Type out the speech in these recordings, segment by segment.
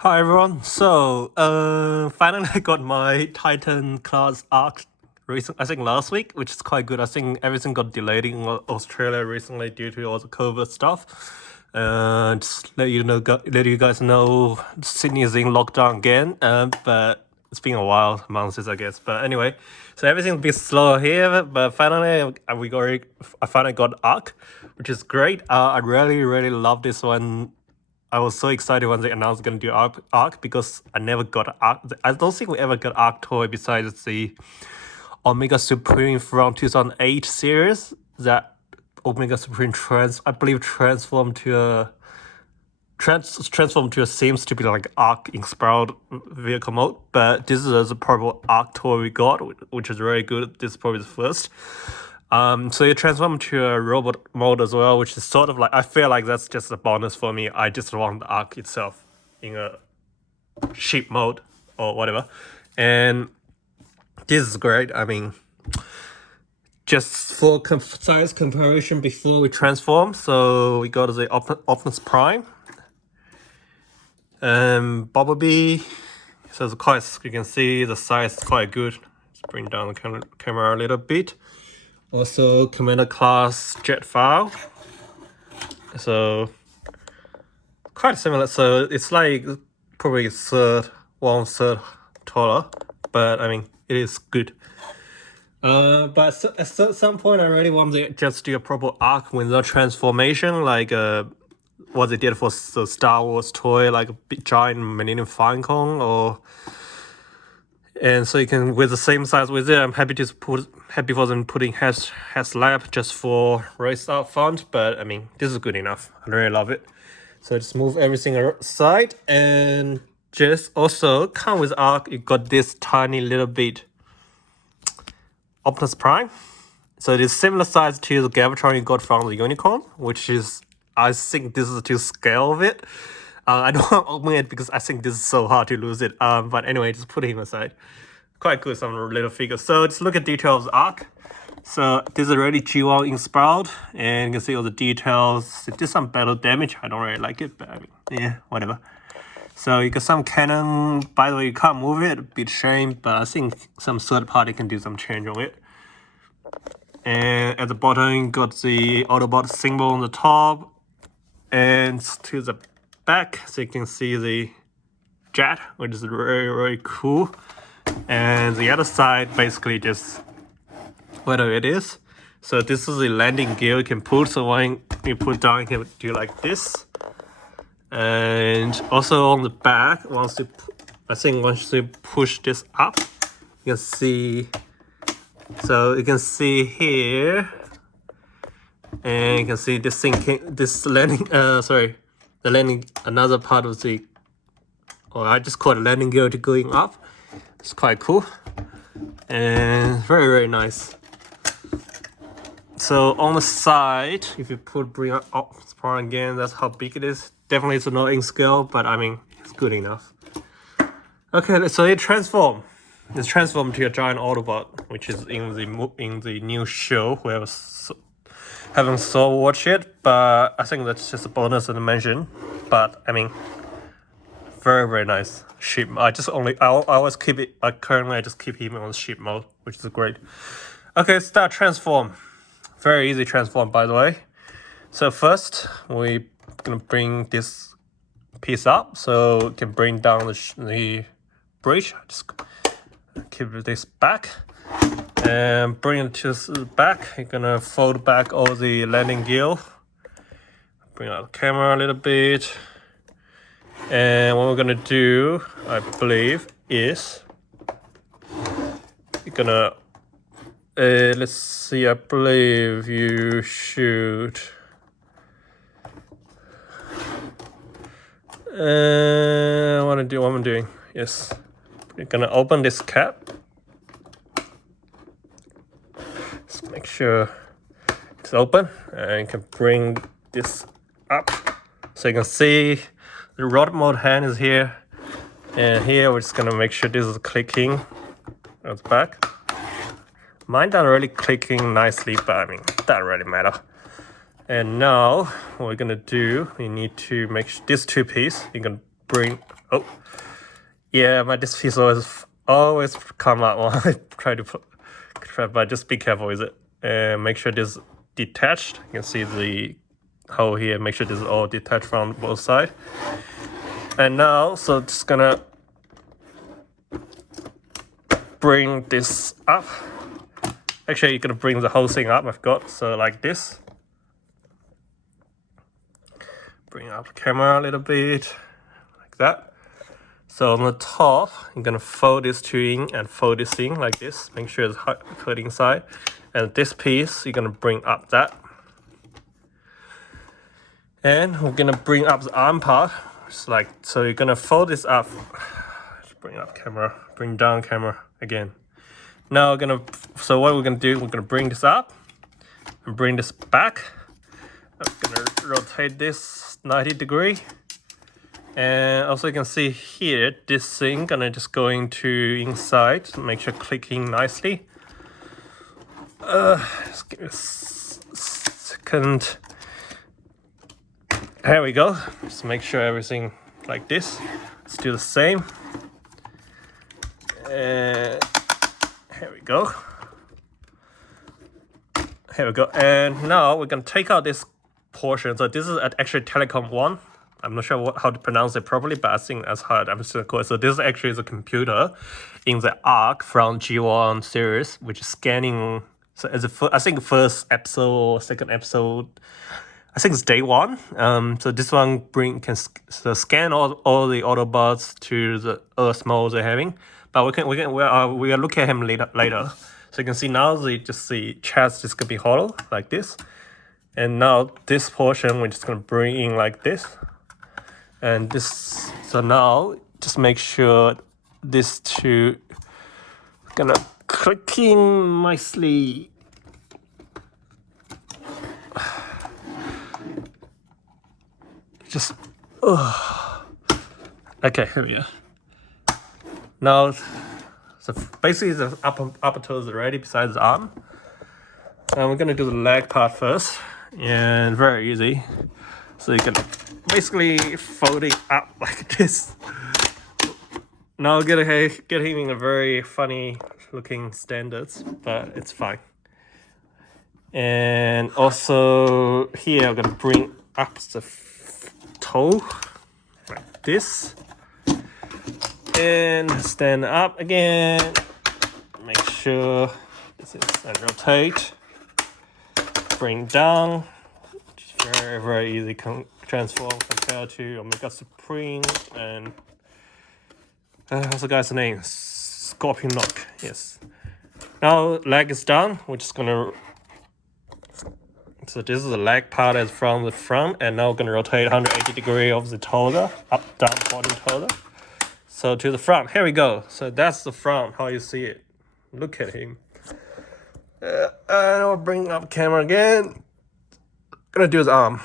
Hi everyone. Finally I got my Titan class arc recent. I think last week, which is quite good. I think everything got delayed in Australia recently due to all the COVID stuff. Just let you guys know, Sydney is in lockdown again. But it's been a while, months I guess. But anyway, so everything's a bit slow here. But finally, I finally got arc, which is great. I really love this one. I was so excited when they announced going to do Arc because I never got Arc. I don't think we ever got Arc toy besides the Omega Supreme from 2008 series. That Omega Supreme transformed to a seems to be like Arc inspired vehicle mode. But this is the purple Arc toy we got, which is really good. This is probably the first. So you transform to a robot mode as well, which is sort of like, I feel like that's just a bonus for me. I just want the arc itself in a ship mode or whatever. And this is great. I mean, just for size comparison before we transform, so we got the Optimus Prime. Bumblebee. So it's quite, you can see the size is quite good. Let's bring down the camera a little bit. Also, Commander class Jetfile. So, quite similar. So, it's like probably one third taller. But, I mean, it is good. But at some point, I really want to just do a proper arc without transformation. Like what they did for the Star Wars toy, like a big giant Millennium Falcon and so you can, with the same size with it, I'm happy for them putting headlamp just for race out front, but I mean, this is good enough. I really love it. So just move everything aside and just also come with arc, you got this tiny little bit Optimus Prime. So it is similar size to the Cybertron you got from the Unicorn, which is, I think this is to scale of it. I don't want to open it because I think this is so hard to lose it. But anyway, just put him aside. Quite good, some little figures. So let's look at details of the arc. So this is already G1 inspired, and you can see all the details. It did some battle damage. I don't really like it, but I mean, yeah, whatever. So you got some cannon. By the way, you can't move it. A bit shame, but I think some third party can do some change on it. And at the bottom, you got the Autobot symbol on the top, and to the back, so you can see the jet, which is very cool. And the other side, basically just whatever it is. So this is the landing gear you can put. So when you put down, you can do like this. And also on the back, once you push this up, you can see. So you can see here, and you can see this landing, another part of the, or I just call it landing gear to going up. It's quite cool and very nice. So on the side, if you bring up part again, that's how big it is. Definitely it's not in scale, but I mean, it's good enough. Okay, so it transformed to a giant Autobot, which is in the new show. We haven't watched it, but I think that's just a bonus to mention. But I mean, very nice ship. I always keep it. Currently I just keep him on ship mode, which is great. Okay, start transform. Very easy transform, by the way. So first we're gonna bring this piece up, so you can bring down the bridge. Just keep this back and bring it to the back. You're gonna fold back all the landing gear. Bring out the camera a little bit. And what we're gonna do, I believe, is you're gonna let's see, I believe you should what I'm doing, yes. You're gonna open this cap. Let's make sure it's open, and you can bring this up so you can see the rod mode hand is here, and here we're just gonna make sure this is clicking at the back. Mine not really clicking nicely, but I mean, that doesn't really matter. And now what we're gonna do, we need to make sure this two piece, you can bring. Oh, yeah, this piece always come out when I try to put. But just be careful with it, and make sure this is detached. You can see the hole here. Make sure this is all detached from both sides. And now, so just gonna bring this up. Actually, you're gonna bring the whole thing up. I've got so like this. Bring up the camera a little bit, like that. So on the top, you're gonna fold this two in and fold this in like this. Make sure it's cut inside. And this piece, you're gonna bring up that. And we're gonna bring up the arm part. It's like, so you're gonna fold this up. Bring up camera, bring down camera again. Now so what we're gonna do, we're gonna bring this up and bring this back. I'm gonna rotate this 90 degree. And also you can see here, this thing gonna just go into inside to make sure clicking nicely. Just give me a second. There we go. Just make sure everything like this. Let's do the same. And here we go. Here we go. And now we're gonna take out this portion. So this is actually Telecom 1. I'm not sure how to pronounce it properly, but I think that's hard. I'm still cool. So this actually is a computer in the ARC from G1 series, which is scanning. So as I think first episode or second episode, I think it's day 1. So this one can scan all the Autobots to the Earth mode they're having. But we are looking at him later. So you can see now the chest is gonna be hollow like this. And now this portion we're just gonna bring in like this. And this, so now just make sure this two gonna click in nicely. Just, okay, here we go. Now, so basically the upper toes are ready besides the arm. And we're gonna do the leg part first, and very easy. So you can basically fold it up like this. Now get him in a very funny looking standards, but it's fine. And also here I'm gonna bring up the toe like this, and stand up again. Make sure this is and rotate. Bring down. Very, very easy transform compared to Omega Supreme and what's the guy's name? Scorpion Knock. Yes. Now leg is done. We're just gonna. So this is the leg part is from the front, and now we're gonna rotate 180 degree of the shoulder, up, down, bottom shoulder. So to the front. Here we go. So that's the front. How you see it? Look at him. And I'll bring up camera again. Gonna do his arm.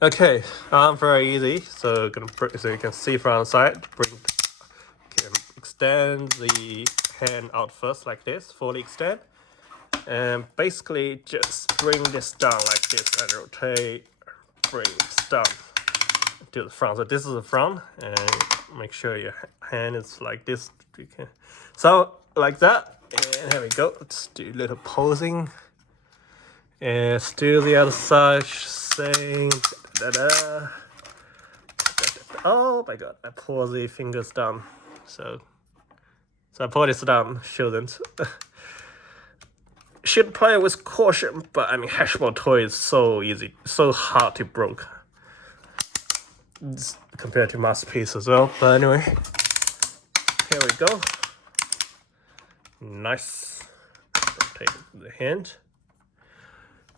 Okay, arm very easy. So so you can see from the side. Extend the hand out first like this, fully extend, and basically just bring this down like this and rotate. Bring this down to the front. So this is the front, and make sure your hand is like this. So like that, and here we go. Let's do a little posing. And still the other side, saying da-da. Oh my god, I pull the fingers down. So I pull this down, shouldn't. Should play with caution, but I mean Hashball toy is so easy, so hard to break. Compared to Masterpiece as well. But anyway, here we go. Nice. Rotate the hand.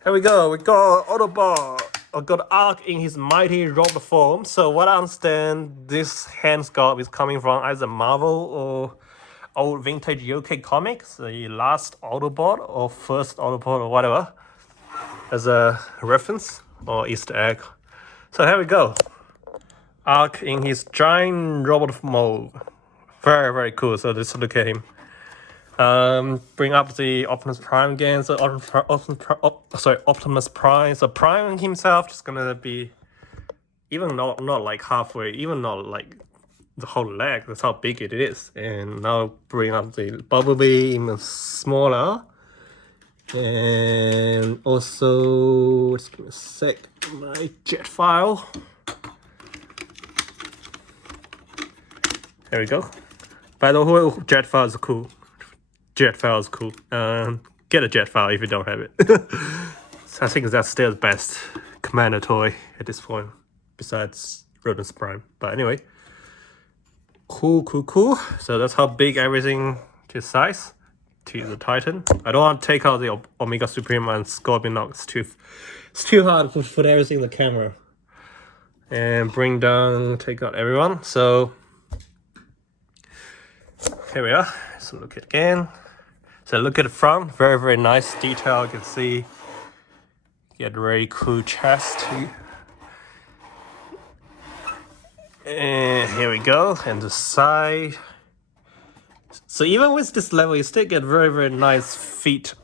Here we go, we got Autobot. I got Arc in his mighty robot form. So what I understand, this hand sculpt is coming from either Marvel or old vintage UK comics, the last Autobot or first Autobot or whatever, as a reference or Easter egg. So here we go. Arc in his giant robot mode. Very, very cool. So let's look at him. Bring up the Optimus Prime again. So Optimus Prime. So Prime himself just gonna be even not like halfway, even not like the whole leg. That's how big it is. And now bring up the Bumblebee even smaller. And also, just give me a sec, my jet file. There we go. By the way, jet file is cool. Jet file is cool. Get a jet file if you don't have it. So I think that's still the best Commander toy at this point, besides Rodimus Prime. But anyway, cool. So that's how big everything to size. To the Titan. I don't want to take out the Omega Supreme and Scorpionox. It's too hard to put everything in the camera. And bring down, take out everyone. So here we are. So look at it again. So look at the front. Very nice detail. You can see. Get a very cool chest. And here we go. And the side. So even with this level, you still get very nice feet.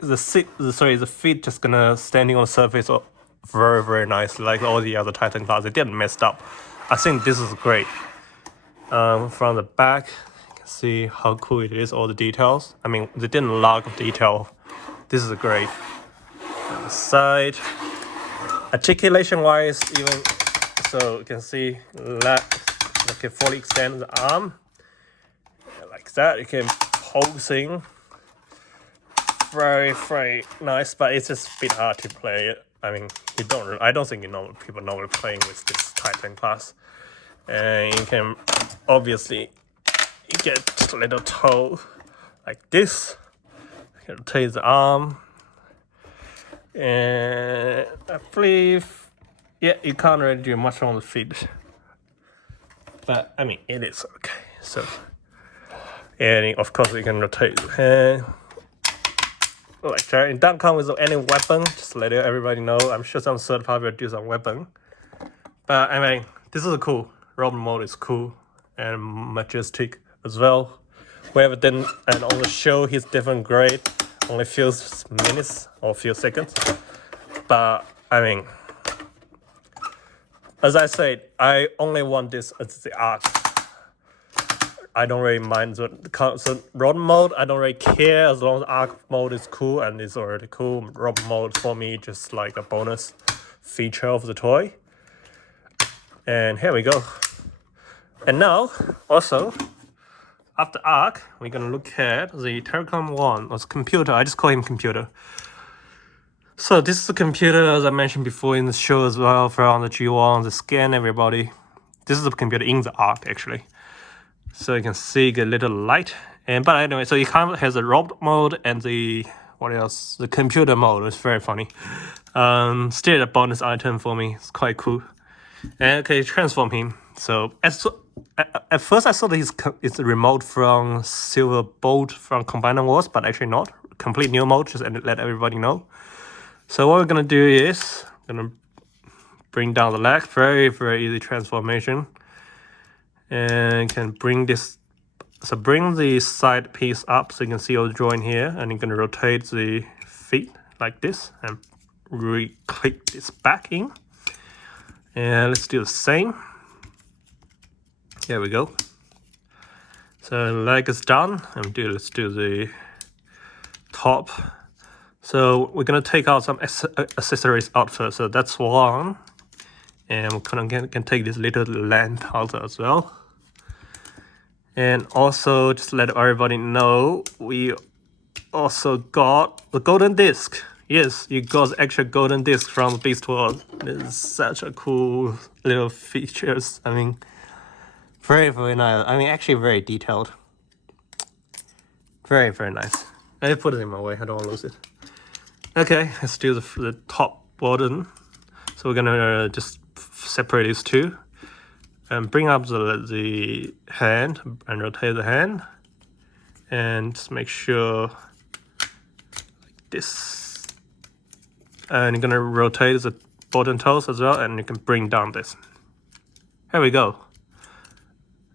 The feet just gonna standing on the surface very nice, like all the other Titan class. They didn't mess up. I think this is great. From the back, you can see how cool it is. All the details. I mean, they didn't lack detail. This is great. On the side, articulation-wise, even so, you can see that you can fully extend the arm. Like that, you can posing very nice, but it's just a bit hard to play it. I mean, I don't think people normally playing with this Titan class. And you can obviously get just a little toe like this. You can take the arm, and I believe, yeah, you can't really do much on the feet, but I mean, it is okay. So. And of course, you can rotate the hand like that. It doesn't come with any weapon. Just let everybody know. I'm sure some third party will do some weapon. But I mean, this is cool. Robot mode is cool and majestic as well. Wherever then and on the show, he's different grade. Only few minutes or few seconds. But I mean, as I said, I only want this as the arc. I don't really mind so rod mode. I don't really care as long as arc mode is cool and it's already cool. Rod mode for me just like a bonus feature of the toy. And here we go. And now also after arc, we're gonna look at the Terracom 1 or computer. I just call him computer. So this is the computer, as I mentioned before in the show as well, from the G1, the scan everybody. This is the computer in the arc actually. So you can see a little light, but anyway, so it kind of has a robot mode and the what else? The computer mode. It's very funny. Still a bonus item for me. It's quite cool. And okay, transform him. So at first I thought that it's a remote from Silver Bolt from Combiner Wars, but actually not. Complete new mode. Just let everybody know. So what we're gonna do is gonna bring down the leg. Very easy transformation. And can bring this, so bring the side piece up so you can see all the joint here, and you can rotate the feet like this and re-click this back in. And let's do the same. There we go. So leg is done, and let's do the top. So we're gonna take out some accessories out first. So that's one, and we can take this little length out as well. And also, just let everybody know, we also got the golden disc. Yes, you got the extra golden disc from Beast World. This is such a cool little features. I mean, very nice. I mean, actually very detailed. Very nice. I put it in my way. I don't want to lose it. Okay, let's do the top button. So we're gonna just separate these two. And bring up the hand and rotate the hand, and just make sure like this. And you're gonna rotate the bottom toes as well, and you can bring down this. Here we go.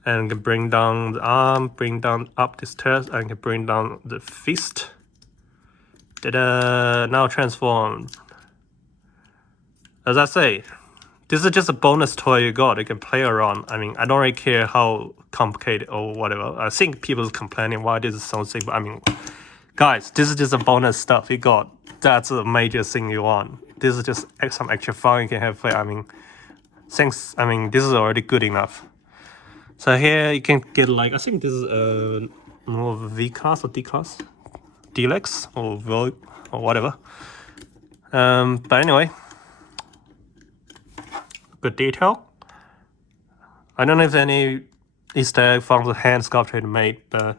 And you can bring down the arm, bring down up this chest, and you can bring down the fist. Ta-da! Now transformed. As I say, this is just a bonus toy you got. You can play around. I mean, I don't really care how complicated or whatever. I think people's complaining why this is so simple. I mean, guys, this is just a bonus stuff you got. That's a major thing you want. This is just some extra fun you can have play. I mean, thanks. I mean, this is already good enough. So here you can get like, I think this is more of a V class or D class, Deluxe or Vogue or whatever. But anyway, good detail. I don't know if any Easter egg from the hand sculpture made, but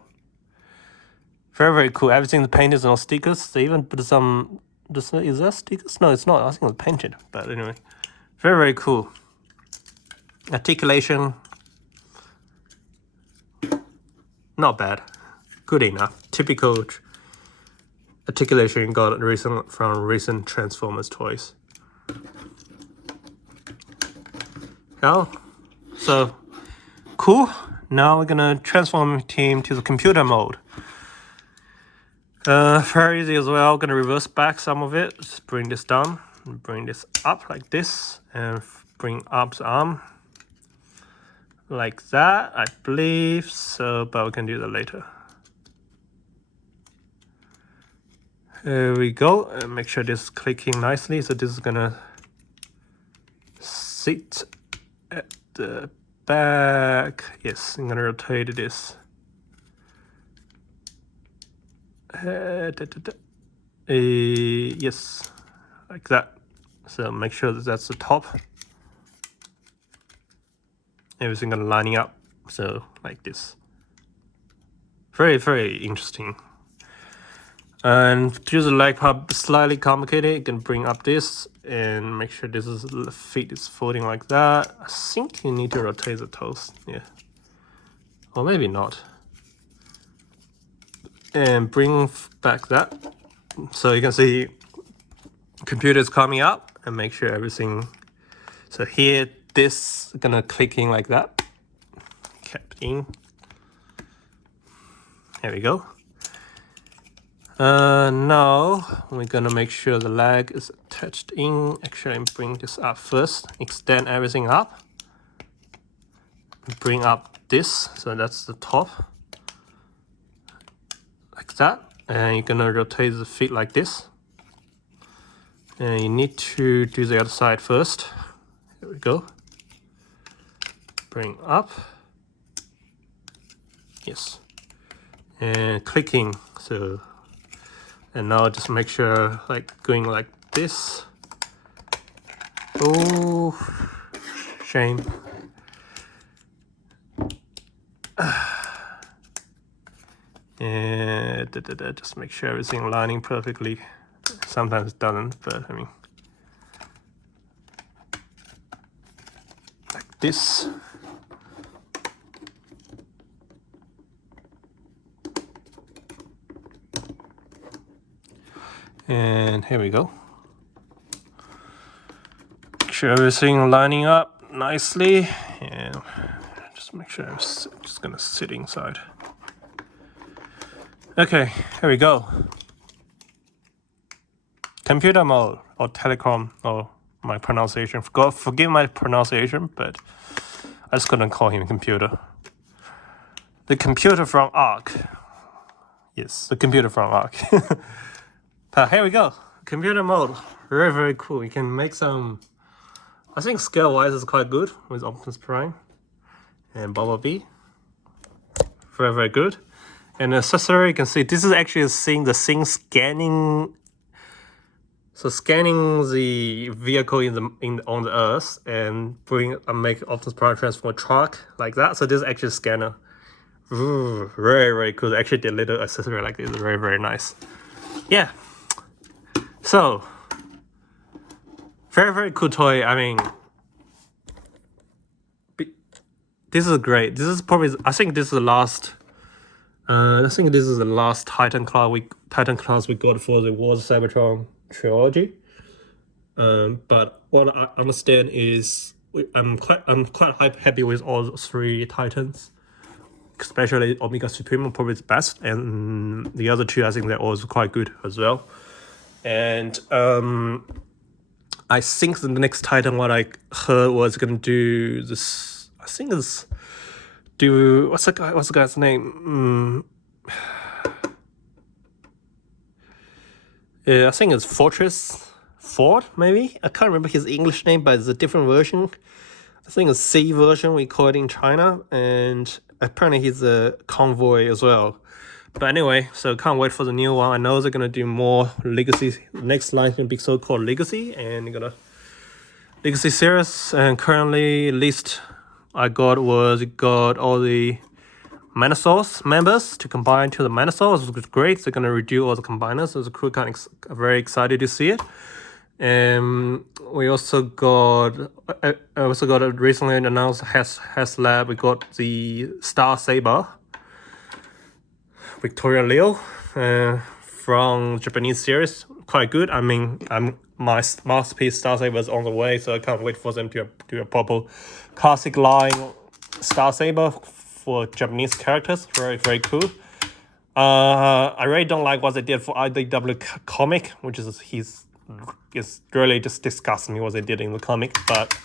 very, very cool. Everything's painted, no stickers. They even put some, is that stickers? No, it's not. I think it's painted. But anyway, very, very cool. Articulation, not bad. Good enough. Typical articulation got from recent Transformers toys. Yeah, so cool. Now we're gonna transform team to the computer mode. Very easy as well. Gonna reverse back some of it. Just bring this down, and bring this up like this, and bring up the arm like that. I believe so, but we can do that later. There we go. And make sure this is clicking nicely. So this is gonna sit at the back. Yes, I'm gonna rotate this. Yes, like that. So make sure that that's the top. Everything gonna lining up. So like this. Very, very interesting. And to the leg part slightly complicated, you can bring up this and make sure this is the feet is folding like that. I think you need to rotate the toes, yeah, or maybe not. And bring back that, so you can see computers coming up, and make sure everything. So here, this is gonna click in like that, kept in. There we go. Now we're gonna make sure the leg is attached in. Actually, bring this up first. Extend everything up. Bring up this, so that's the top. Like that. And you're gonna rotate the feet like this. And you need to do the other side first. Here we go. Bring up. Yes. And clicking, so. And now just make sure, like, going like this. Oh, shame. And just make sure everything lining perfectly. Sometimes it doesn't, but I mean, like this. And here we go. Make sure everything lining up nicely, and just make sure it's just gonna sit inside. Okay, here we go. Computer mode or telecom, or my pronunciation. Forgive my pronunciation, but I just couldn't call him computer. The computer from Ark. Yes, the computer from Ark. Here we go. Computer mode. Very, very cool. You can make some. I think scale wise is quite good with Optimus Prime and Bumblebee. Very, very good. And accessory, you can see this is actually seeing the thing scanning. So scanning the vehicle on the Earth and make Optimus Prime transform a truck like that. So this is actually a scanner. Ooh, very, very cool. Actually, the little accessory like this is very, very nice. Yeah. So, very, very cool toy. I mean, this is great. This is probably, I think this is the last, Titan class we got for the Wars Cybertron trilogy. But what I understand is I'm quite happy with all three Titans, especially Omega Supreme probably the best, and the other two I think they're also quite good as well. And I think the next Titan, what I heard, was gonna do this. I think it's do what's the guy's name? I think it's Ford, maybe. I can't remember his English name, but it's a different version. I think it's C version, we call it in China, and apparently he's a convoy as well. But anyway, so can't wait for the new one. I know they're gonna do more Legacy. Next line is gonna be so-called Legacy, and you're gonna Legacy series. And currently, at least I got all the Manosaurs members to combine to the Manosaurs, which is great. They're gonna redo all the combiners, so the crew kind of very excited to see it. We also got a recently announced HasLab. We got the Star Saber, Victoria Leo, from Japanese series. Quite good. I mean, my masterpiece Star Saber is on the way, so I can't wait for them to do a proper classic line Star Saber for Japanese characters. Very, very cool. I really don't like what they did for IDW comic, which is it's really just disgusting me what they did in the comic. But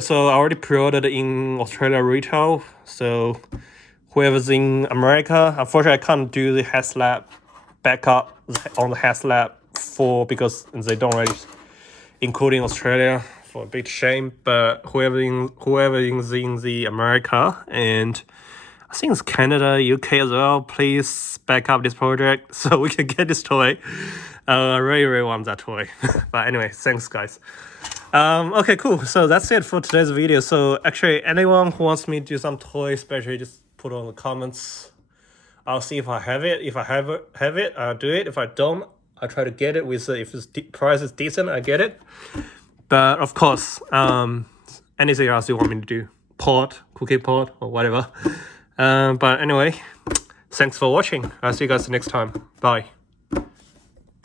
so I already pre-ordered in Australia retail. So whoever's in America, unfortunately I can't do the HasLab backup on the HasLab because they don't really include in Australia, for a big shame. But whoever is in the America, and I think it's Canada, UK as well, please back up this project so we can get this toy. I really, really want that toy. But anyway, thanks guys. Okay, cool. So that's it for today's video. So actually, anyone who wants me to do some toy, especially, just put on the comments. I'll see if I have it. If I have it, I'll do it. If I don't, I'll try to get it with if the price is decent, I get it. But of course, anything else you want me to do, cookie pot, or whatever. But anyway, thanks for watching. I'll see you guys next time. Bye.